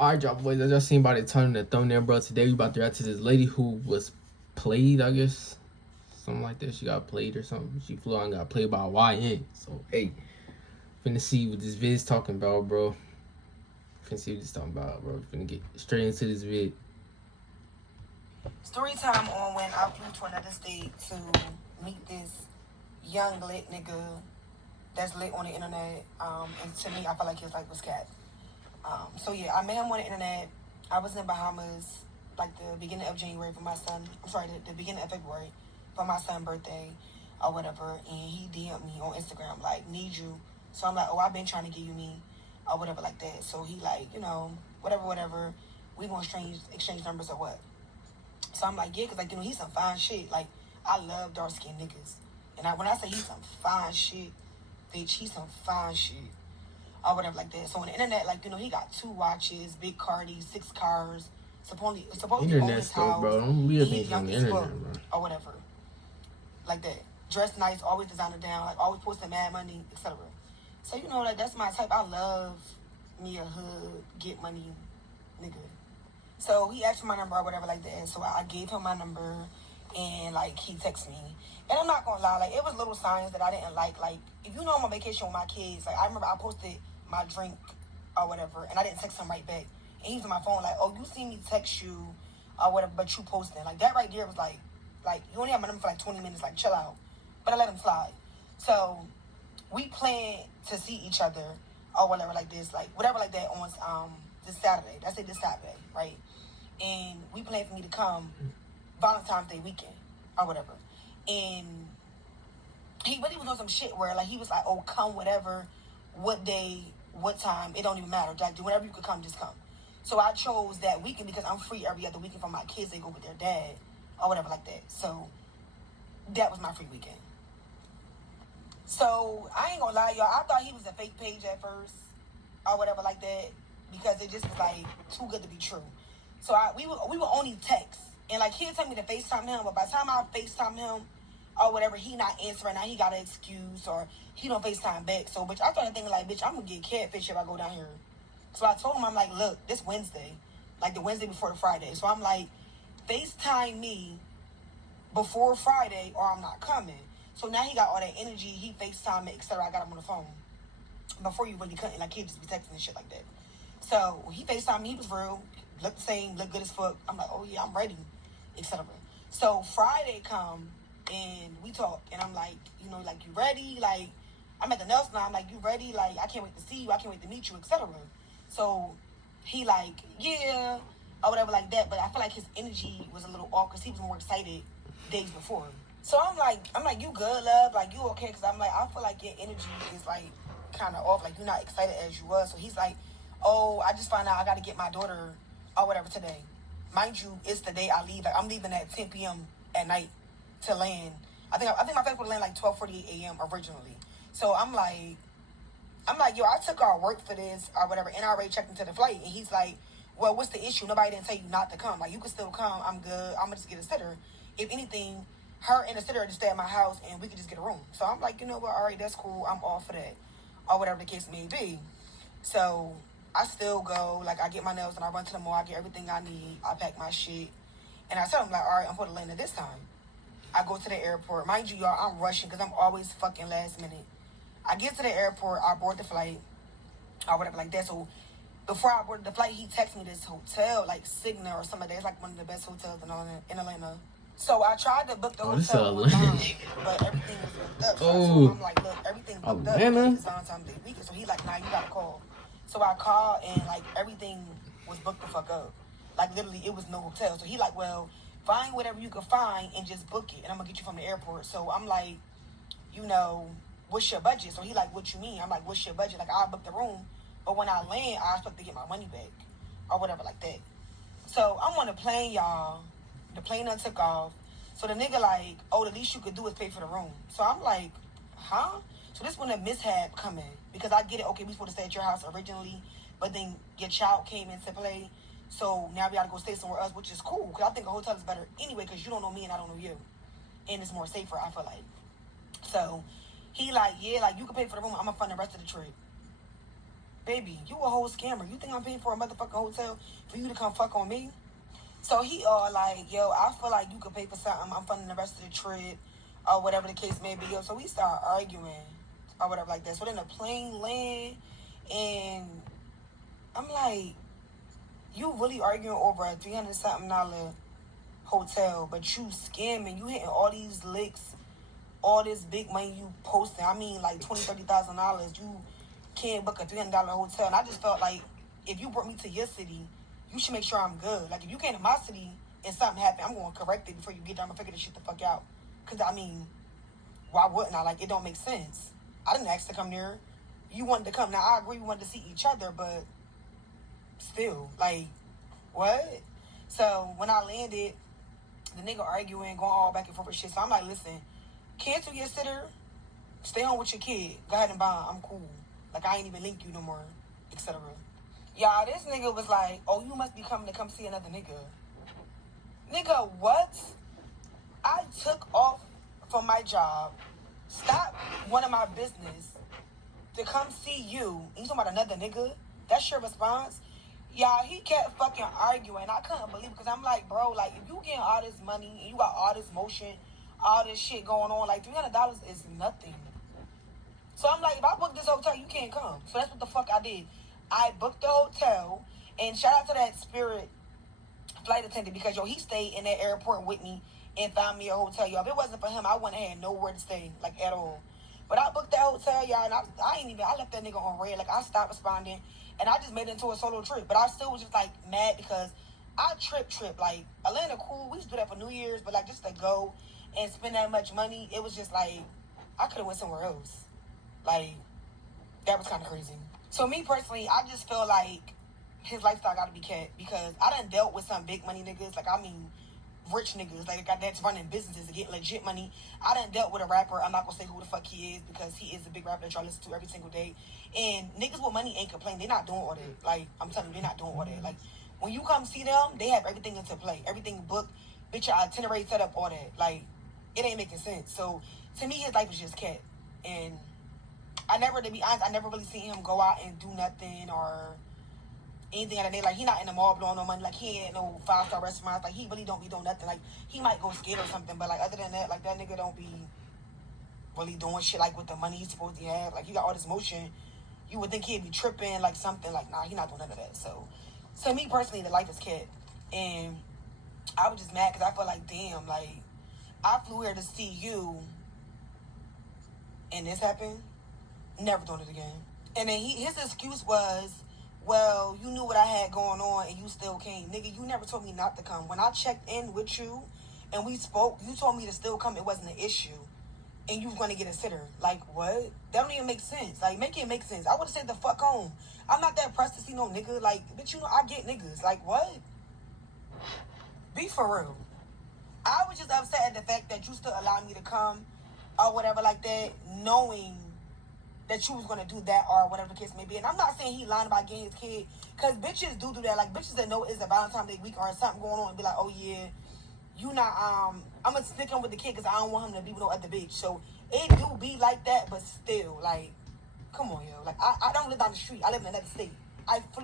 Alright, y'all boys, as y'all seen by the time the thumbnail, bro, today we about to react to this lady who was played, I guess. Something like that. She got played or something. She flew out and got played by a YN. So, hey, finna see what this vid's talking about, bro. Finna see what this talking about, bro. Finna get straight into this vid. Story time on when I flew to another state to meet this young lit nigga that's lit on the internet. And to me, I felt like his life was cat. So yeah, I met him on the internet. I was in Bahamas, like the beginning of January for my son. I'm sorry, the beginning of February for my son's birthday or whatever. And he DM'd me on Instagram like, need you. So I'm like, oh, I've been trying to get you me or whatever like that. So he like, whatever. We gonna exchange numbers or what? So I'm like, yeah, because, like, he's some fine shit. Like, I love dark-skinned niggas. And when I say he's some fine shit, bitch, he's some fine shit. Or whatever like that. So on the internet, like, he got 2 watches, big Cardi, 6 cars, supposedly own his house. Bro. Don't be he's young as fuck, bro. or whatever. Like that. Dressed nice, always designer down, like, always posting mad money, etc. So, like, that's my type. I love me a hood, get money nigga. So he asked for my number or whatever like that. So I gave him my number and like he texted me. And I'm not gonna lie, like it was little signs that I didn't like. Like if I'm on vacation with my kids, like I remember I posted my drink or whatever and I didn't text him right back. And he was on my phone like, oh, you see me text you or whatever, but you posting. Like that right there was like you only have my number for like 20 minutes, like chill out. But I let him slide. So we planned to see each other or whatever like this, like whatever like that on this Saturday. That's it, this Saturday, right? And we planned for me to come Valentine's Day weekend or whatever. And he really was on some shit where like he was like, oh, come whatever, what day, what time, it don't even matter. Like whenever you could come, just come. So I chose that weekend because I'm free every other weekend for my kids. They go with their dad or whatever like that. So that was my free weekend. So I ain't gonna lie, y'all. I thought he was a fake page at first or whatever like that because it just was like too good to be true. So we were only text. And like he'll tell me to FaceTime him, but by the time I FaceTime him or whatever, he not answering. Now he got an excuse or he don't FaceTime back. So bitch, I started thinking like, bitch, I'm gonna get catfish if I go down here. So I told him, I'm like, look, this Wednesday, like the Wednesday before the Friday. So I'm like, FaceTime me before Friday or I'm not coming. So now he got all that energy, he FaceTime me, etc. I got him on the phone. Before you really couldn't, like he'd just be texting and shit like that. So he FaceTime me, he was real, looked the same, looked good as fuck. I'm like, oh yeah, I'm ready, etc. So Friday come and we talk and I'm like, like you ready? Like I'm at the nail salon, I'm like, you ready? Like I can't wait to see you, I can't wait to meet you, etc. So he like, yeah, or whatever like that. But I feel like his energy was a little off because he was more excited days before. So I'm like, you good, love? Like you okay? Because I'm like, I feel like your energy is like kind of off, like you're not excited as you was. So he's like, oh, I just found out I got to get my daughter or whatever today. Mind you, it's the day I leave. Like, I'm leaving at 10 p.m. at night to land. I think my flight would land like 12:48 a.m. originally. So I'm like, yo, I took our work for this or whatever, and I already checked into the flight. And he's like, well, what's the issue? Nobody didn't tell you not to come. Like, you can still come. I'm good. I'm gonna just get a sitter. If anything, her and the sitter just stay at my house, and we could just get a room. So I'm like, you know what? All right, that's cool. I'm all for that, or whatever the case may be. So I still go. Like, I get my nails and I run to the mall. I get everything I need. I pack my shit, and I tell him like, all right, I'm for the land at this time. I go to the airport. Mind you, y'all, I'm rushing because I'm always fucking last minute. I get to the airport. I board the flight, or whatever like that. So before I boarded the flight, he texted me this hotel, like Cigna or something. It's like one of the best hotels in Atlanta. So I tried to book the hotel online, but everything was booked up. So I told him, I'm like, look, everything's booked up. It's on time day weekend. So he like, nah, you gotta call. So I called and like everything was booked the fuck up. Like literally, it was no hotel. So he like, well, find whatever you can find and just book it, and I'm gonna get you from the airport. So I'm like, what's your budget? So he like, what you mean? I'm like, what's your budget? Like, I'll book the room, but when I land, I expect to get my money back or whatever like that. So I'm on the plane, y'all. The plane done took off. So the nigga like, oh, the least you could do is pay for the room. So I'm like, huh? So this when a mishap come in. Because I get it, okay, we supposed to stay at your house originally, but then your child came into play. So now we gotta go stay somewhere else, which is cool. Because I think a hotel is better anyway, because you don't know me and I don't know you. And it's more safer, I feel like. So he like, yeah, like you can pay for the room. I'm gonna fund the rest of the trip. baby, you a whole scammer. You think I'm paying for a motherfucking hotel for you to come fuck on me? So he like, yo, I feel like you could pay for something. I'm funding the rest of the trip or whatever the case may be. Yo, so we start arguing or whatever like that. So then the plane land and I'm like, you really arguing over a $300-something hotel, but you scamming, you hitting all these licks, all this big money you posting. I mean, like $20,000-$30,000. You can't book a $300 hotel, and I just felt like if you brought me to your city, you should make sure I'm good. Like if you came to my city and something happened, I'm going to correct it before you get there. I'm gonna figure this shit the fuck out. Cause I mean, why wouldn't I? Like it don't make sense. I didn't ask to come there. You wanted to come. Now I agree we wanted to see each other, but still, like, what? So when I landed, the nigga arguing, going all back and forth with shit. So I'm like, listen, cancel your sitter, stay home with your kid. Go ahead and bond. I'm cool. Like I ain't even link you no more, etc. Y'all, this nigga was like, oh, you must be coming to come see another nigga. Nigga, what? I took off from my job, stopped one of my business to come see you. And you talking about another nigga? That's your response? Y'all, he kept fucking arguing. I couldn't believe it because I'm like, bro, like, if you getting all this money and you got all this motion, all this shit going on, like, $300 is nothing. So I'm like, if I book this hotel, you can't come. So that's what the fuck I did. I booked the hotel, and shout out to that Spirit flight attendant because, yo, he stayed in that airport with me and found me a hotel, y'all. If it wasn't for him, I wouldn't have had nowhere to stay, like, at all. But I booked that hotel, y'all, and I left that nigga on red. Like, I stopped responding. And I just made it into a solo trip. But I still was just, like, mad because I trip. Like, Atlanta cool. We used to do that for New Year's. But, like, just to go and spend that much money, it was just, like, I could have went somewhere else. Like, that was kind of crazy. So, me personally, I just feel like his lifestyle got to be kept. Because I done dealt with some big money niggas. Like, I mean, rich niggas. Like, that's running businesses to get legit money. I done dealt with a rapper. I'm not going to say who the fuck he is because he is a big rapper that y'all listen to every single day. And niggas with money ain't complaining. They not doing all that. Like, I'm telling you, they not doing all that. Like, when you come see them, they have everything into play. Everything booked. Bitch, your itinerary set up, all that. Like, it ain't making sense. So, to me, his life is just kept. And to be honest, I never really seen him go out and do nothing or anything like that. Like, he not in the mall blowing no money. Like, he ain't no 5-star restaurants. Like, he really don't be doing nothing. Like, he might go skate or something. But, like, other than that, like, that nigga don't be really doing shit, like, with the money he's supposed to have. Like, he got all this motion. You would think he'd be tripping, like, something. Like, nah, he not doing none of that. So, to me, personally, the life is kept. And I was just mad because I felt like, damn, like, I flew here to see you. And this happened. Never doing it again. And then his excuse was, well, you knew what I had going on and you still came. Nigga, you never told me not to come. When I checked in with you and we spoke, you told me to still come. It wasn't an issue. And you was going to get a sitter. Like, what? That don't even make sense. Like, make it make sense. I would have said the fuck home. I'm not that pressed to see no nigga. Like, bitch, you know, I get niggas. Like, what? Be for real. I was just upset at the fact that you still allowed me to come or whatever like that, knowing that you was going to do that or whatever the case may be. And I'm not saying he lying about getting his kid, because bitches do that. Like, bitches that know it's a Valentine's Day week or something going on and be like, oh, yeah, you not, I'm going to stick him with the kid because I don't want him to be with no other bitch. So it do be like that, but still, like, come on, yo. Like, I don't live down the street. I live in another state. I flew